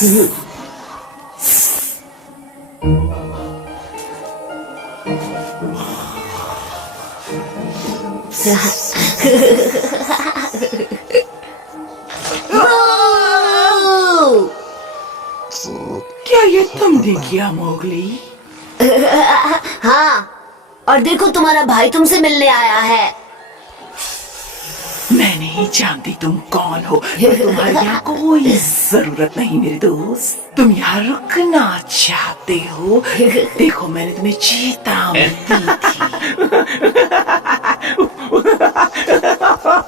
क्या ये तुमने किया मोगली? हाँ, और देखो तुम्हारा भाई तुमसे मिलने आया है। मैं नहीं जानती तुम कौन हो, पर तुम्हारी यहाँ कोई जरूरत नहीं मेरे दोस्त। तुम यहाँ रुकना चाहते हो? देखो मैंने तुम्हें चेतावनी दी थी।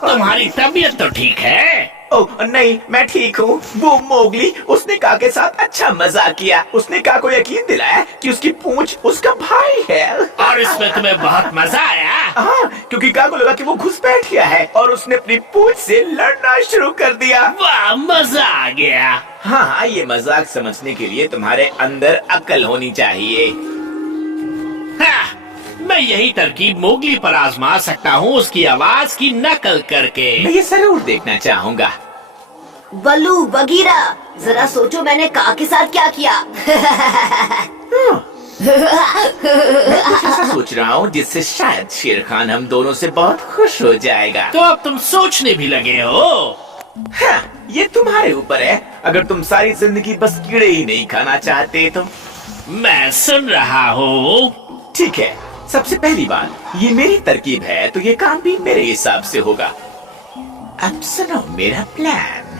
तुम्हारी तबीयत तो ठीक है? ओह नहीं, मैं ठीक हूँ। वो मोगली, उसने का के साथ अच्छा मजाक किया। उसने का को यकीन दिलाया कि उसकी पूंछ उसका भाई है। और इसमें तुम्हें बहुत मजा आया? हाँ, क्योंकि का को लगा कि वो घुसपैठ गया है और उसने अपनी पूंछ से लड़ना शुरू कर दिया। वाह, मजा आ गया। हाँ, ये मजाक समझने के लिए तुम्हारे अंदर अक्ल होनी चाहिए। हाँ, मैं यही तरकीब मोगली पर आजमा सकता हूँ, उसकी आवाज की नकल करके। मैं ये जरूर देखना चाहूँगा। बल्लू, बगीरा, जरा सोचो मैंने का के साथ क्या किया। मैं कुछ ऐसा सोच रहा हूँ जिससे शायद शेर खान हम दोनों से बहुत खुश हो जाएगा। तो अब तुम सोचने भी लगे हो? हाँ, ये तुम्हारे ऊपर है। अगर तुम सारी जिंदगी बस कीड़े ही नहीं खाना चाहते तो। मैं सुन रहा हूँ। ठीक है, सबसे पहली बात, ये मेरी तरकीब है तो ये काम भी मेरे हिसाब से होगा। अब सुनो मेरा प्लान।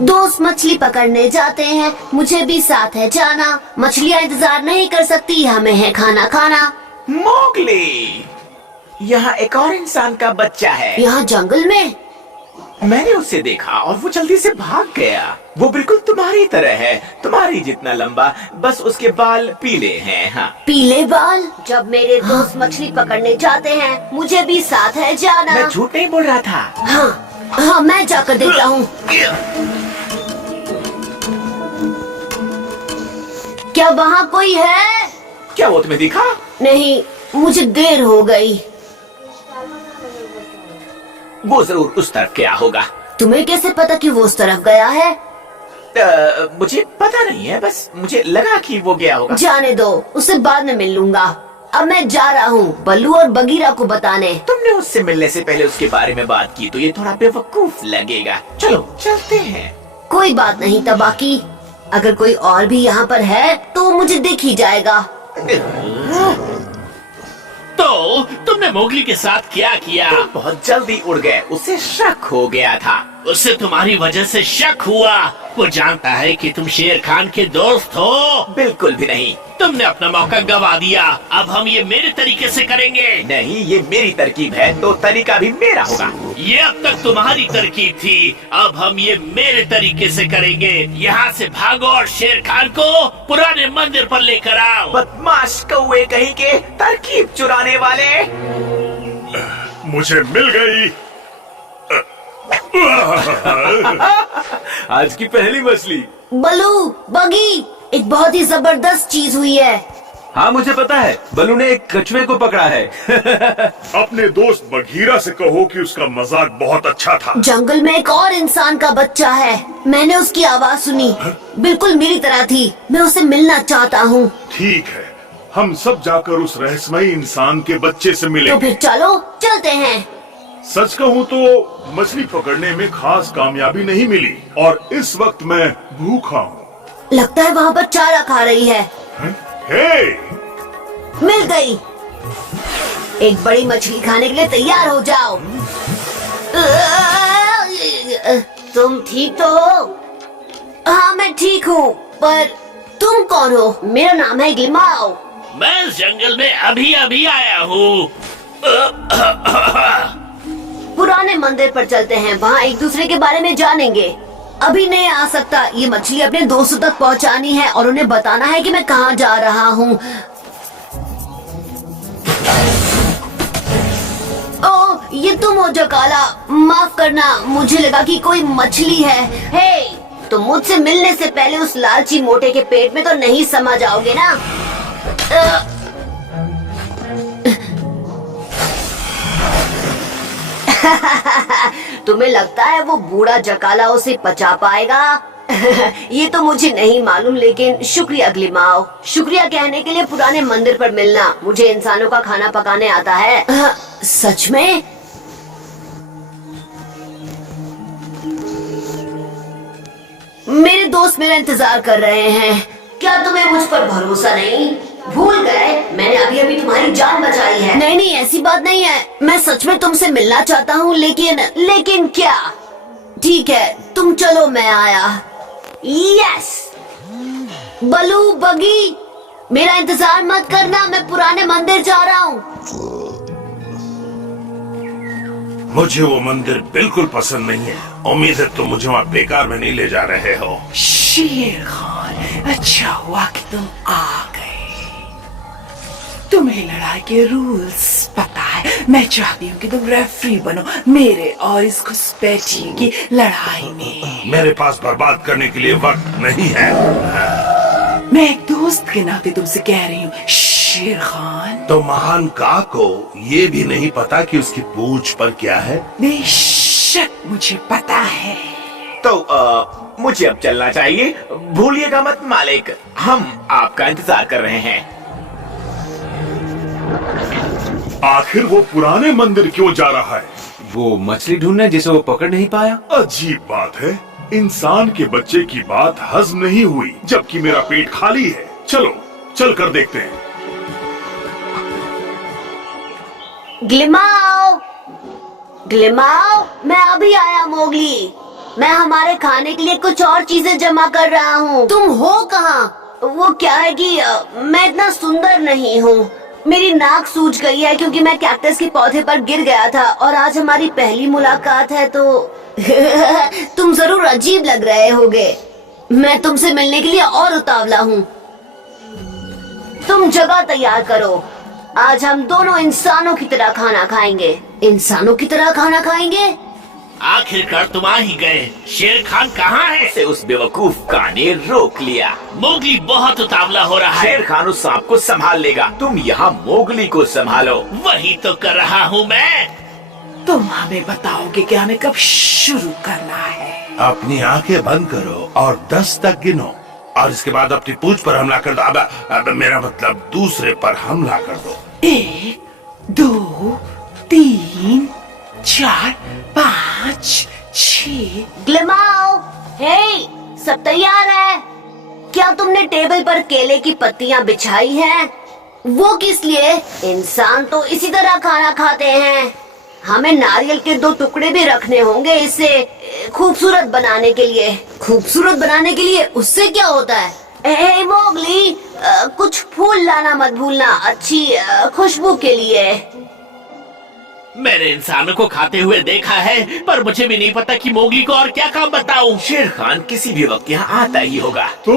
दोस्त मछली पकड़ने जाते हैं, मुझे भी साथ है जाना। मछलियाँ इंतजार नहीं कर सकती, हमें है खाना खाना। मोगली, यहाँ एक और इंसान का बच्चा है। यहाँ जंगल में? मैंने उसे देखा और वो जल्दी से भाग गया। वो बिल्कुल तुम्हारी तरह है, तुम्हारी जितना लंबा, बस उसके बाल पीले हैं। हाँ, पीले बाल? जब मेरे दोस्त मछली पकड़ने जाते हैं, मुझे भी साथ है जाना। मैं झूठ नहीं बोल रहा था। हाँ, मैं जाकर देखता हूँ। क्या वहाँ कोई है? क्या वो तुम्हें दिखा? नहीं, मुझे देर हो गई। वो जरूर उस तरफ गया होगा। तुम्हें कैसे पता कि वो उस तरफ गया है? मुझे पता नहीं है, बस मुझे लगा कि वो गया होगा। जाने दो, उससे बाद में मिल लूंगा। अब मैं जा रहा हूँ बल्लू और बगीरा को बताने। तुमने उससे मिलने से पहले उसके बारे में बात की तो ये थोड़ा बेवकूफ लगेगा। चलो चलते हैं। कोई बात नहीं तबाकी, अगर कोई और भी यहाँ पर है तो मुझे दिख ही जाएगा। तो तुमने मोगली के साथ क्या किया? बहुत जल्दी उड़ गए, उसे शक हो गया था। उससे तुम्हारी वजह से शक हुआ? वो जानता है कि तुम शेर खान के दोस्त हो? बिल्कुल भी नहीं। तुमने अपना मौका गवा दिया। अब हम ये मेरे तरीके से करेंगे। नहीं, ये मेरी तरकीब है तो तरीका भी मेरा होगा। ये अब तक तुम्हारी तरकीब थी, अब हम ये मेरे तरीके से करेंगे। यहाँ से भागो और शेर खान को पुराने मंदिर पर लेकर आओ। बदमाश कौवे कहीं के, तरकीब चुराने वाले। मुझे मिल गई। आज की पहली मछली। बल्लू, बगी, एक बहुत ही जबरदस्त चीज हुई है। हाँ मुझे पता है, बल्लू ने एक कछुए को पकड़ा है। अपने दोस्त बघीरा से कहो कि उसका मजाक बहुत अच्छा था। जंगल में एक और इंसान का बच्चा है, मैंने उसकी आवाज सुनी, बिल्कुल मेरी तरह थी। मैं उसे मिलना चाहता हूँ। ठीक है, हम सब जाकर उस रहस्यमयी इंसान के बच्चे से तो मिलेंगे। फिर चलो चलते हैं। सच कहूँ तो मछली पकड़ने में खास कामयाबी नहीं मिली और इस वक्त मैं भूखा हूँ। लगता है वहाँ पर चारा खा रही है। हे! मिल गई। एक बड़ी मछली खाने के लिए तैयार हो जाओ। तुम ठीक तो हो? हाँ मैं ठीक हूँ, पर तुम कौन हो? मेरा नाम है गिमाओ। मैं इस जंगल में अभी अभी आया हूँ। पुराने मंदिर पर चलते हैं, वहाँ एक दूसरे के बारे में जानेंगे। अभी नहीं आ सकता, ये मछली अपने दोस्तों तक पहुँचानी है और उन्हें बताना है कि मैं कहाँ जा रहा हूँ। ओह, ये तुम हो जकाला, माफ करना, मुझे लगा कि कोई मछली है। हे, तुम मुझसे मिलने से पहले उस लालची मोटे के पेट में तो नहीं समा जाओगे ना? तुम्हें लगता है वो बूढ़ा जकाला उसे पचा पाएगा? ये तो मुझे नहीं मालूम, लेकिन शुक्रिया ग्लिमाओ। शुक्रिया कहने के लिए पुराने मंदिर पर मिलना। मुझे इंसानों का खाना पकाने आता है। सच में? मेरे दोस्त मेरा इंतजार कर रहे हैं। क्या तुम्हें मुझ पर भरोसा नहीं? भूल गए मैंने अभी अभी तुम्हारी जान बचाई है। नहीं नहीं, ऐसी बात नहीं है। मैं सच में तुमसे मिलना चाहता हूँ, लेकिन क्या? ठीक है, तुम चलो, मैं आया। यस बलू, बगी, मेरा इंतजार मत करना, मैं पुराने मंदिर जा रहा हूँ। मुझे वो मंदिर बिल्कुल पसंद नहीं है। उम्मीद है तुम मुझे वहाँ बेकार में नहीं ले जा रहे हो। शेर खान, अच्छा हुआ कि तुम आ गए। तुम्हें लड़ाई के रूल्स पता है। मैं चाहती हूँ कि तुम रेफरी बनो मेरे और इस घुसपैठी की लड़ाई में। मेरे पास बर्बाद करने के लिए वक्त नहीं है। मैं एक दोस्त के नाते तुमसे कह रही हूँ शेर खान। तो महान का को ये भी नहीं पता कि उसकी पूंछ पर क्या है? बेशक मुझे पता है। तो मुझे अब चलना चाहिए। भूलिएगा मत मालिक, हम आपका इंतजार कर रहे हैं। आखिर वो पुराने मंदिर क्यों जा रहा है? वो मछली ढूंढने जिसे वो पकड़ नहीं पाया। अजीब बात है, इंसान के बच्चे की बात हजम नहीं हुई जबकि मेरा पेट खाली है। चलो चल कर देखते हैं। ग्लिमाओ, ग्लिमाओ, मैं अभी आया मोगली। मैं हमारे खाने के लिए कुछ और चीजें जमा कर रहा हूँ। तुम हो कहाँ? वो क्या है कि मैं इतना सुंदर नहीं हूँ। मेरी नाक सूज गई है क्योंकि मैं कैक्टस के पौधे पर गिर गया था और आज हमारी पहली मुलाकात है, तो तुम जरूर अजीब लग रहे होगे। मैं तुमसे मिलने के लिए और उतावला हूँ। तुम जगह तैयार करो। आज हम दोनों इंसानों की तरह खाना खाएंगे। इंसानों की तरह खाना खाएंगे? आखिरकार तुम आ ही गए। शेर खान कहाँ है? उसे उस बेवकूफ का ने रोक लिया। मोगली बहुत उतावला हो रहा है। शेर खान उस सांप को संभाल लेगा, तुम यहाँ मोगली को संभालो। वही तो कर रहा हूँ मैं। तुम हमें बताओगे कि हमें कब शुरू करना है? अपनी आंखें बंद करो और 10 तक गिनो और इसके बाद अपनी पूंछ पर हमला कर दो। अब मेरा मतलब दूसरे पर हमला कर दो। 1 2 3 4 5 6। ग्लिमाओ, हे, सब तैयार है? क्या तुमने टेबल पर केले की पत्तियां बिछाई हैं? वो किस लिए? इंसान तो इसी तरह खाना खाते हैं। हमें नारियल के 2 टुकड़े भी रखने होंगे इसे खूबसूरत बनाने के लिए। खूबसूरत बनाने के लिए उससे क्या होता है? हे मोगली, कुछ फूल लाना मत भूलना, अच्छी खुशबू के लिए। मैंने इंसानों को खाते हुए देखा है, पर मुझे भी नहीं पता कि मोगली को और क्या काम बताऊं। शेर खान किसी भी वक्त यहाँ आता ही होगा। तो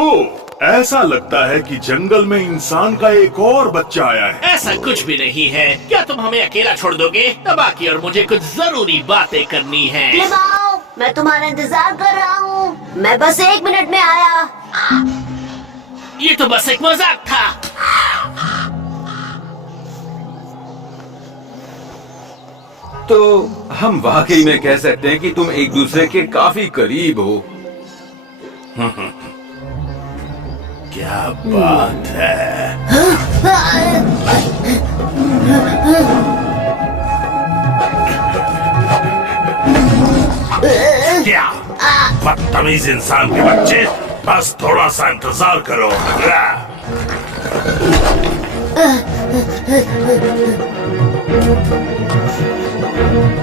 ऐसा लगता है कि जंगल में इंसान का एक और बच्चा आया है। ऐसा कुछ भी नहीं है। क्या तुम हमें अकेला छोड़ दोगे? तबाकी और मुझे कुछ जरूरी बातें करनी है। ग्लिमाओ, मैं तुम्हारा इंतजार कर रहा हूँ। मैं बस 1 मिनट में आया। ये तो बस एक मजाक था। तो हम वाकई में कह सकते हैं कि तुम एक दूसरे के काफी करीब हो। क्या बात है। क्या बदतमीज इंसान के बच्चे, बस थोड़ा सा इंतजार करो।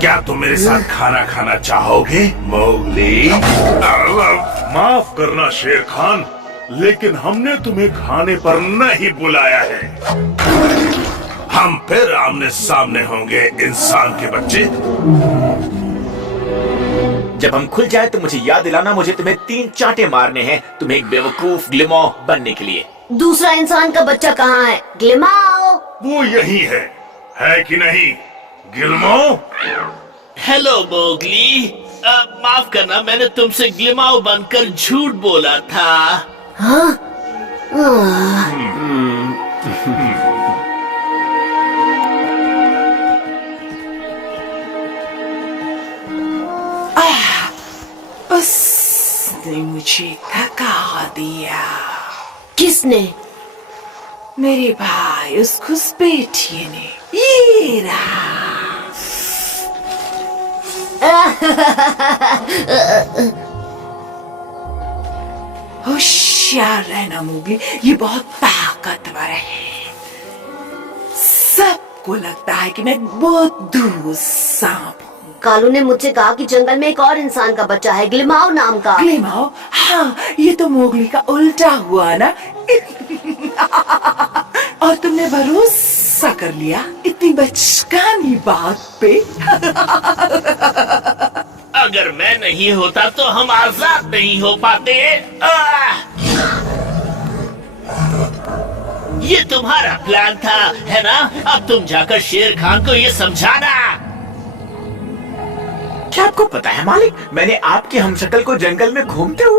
क्या तुम मेरे साथ खाना खाना चाहोगे मोगली? माफ करना शेर खान, लेकिन हमने तुम्हें खाने पर नहीं बुलाया है। हम फिर आमने सामने होंगे इंसान के बच्चे। जब हम खुल जाए तो मुझे याद दिलाना, मुझे तुम्हें 3 चांटे मारने हैं, तुम्हें एक बेवकूफ ग्लिमो बनने के लिए। दूसरा इंसान का बच्चा कहाँ है? ग्लिमाओ, वो यही है कि नहीं गिल्मो? हेलो मोगली, माफ करना, मैंने तुमसे ग्लिमाओ बनकर झूठ बोला था। हाँ? दिया। किसने? मेरे भाई उस घुसपैठिए ने। ये रहा। होशियार रहना मोगली, ये बहुत ताकतवर है। सबको लगता है कि मैं बहुत दूर सांप हूँ। कालू ने मुझसे कहा कि जंगल में एक और इंसान का बच्चा है, ग्लिमाओ नाम का। ग्लिमाओ? हाँ, ये तो मोगली का उल्टा हुआ ना। और तुमने भरोसा कर लिया इतनी बचकानी बात पे। अगर मैं नहीं होता तो हम आजाद नहीं हो पाते। ये तुम्हारा प्लान था, है ना? अब तुम जाकर शेर खान को ये समझाना। क्या आपको पता है मालिक, मैंने आपके हमशक्ल को जंगल में घूमते हुए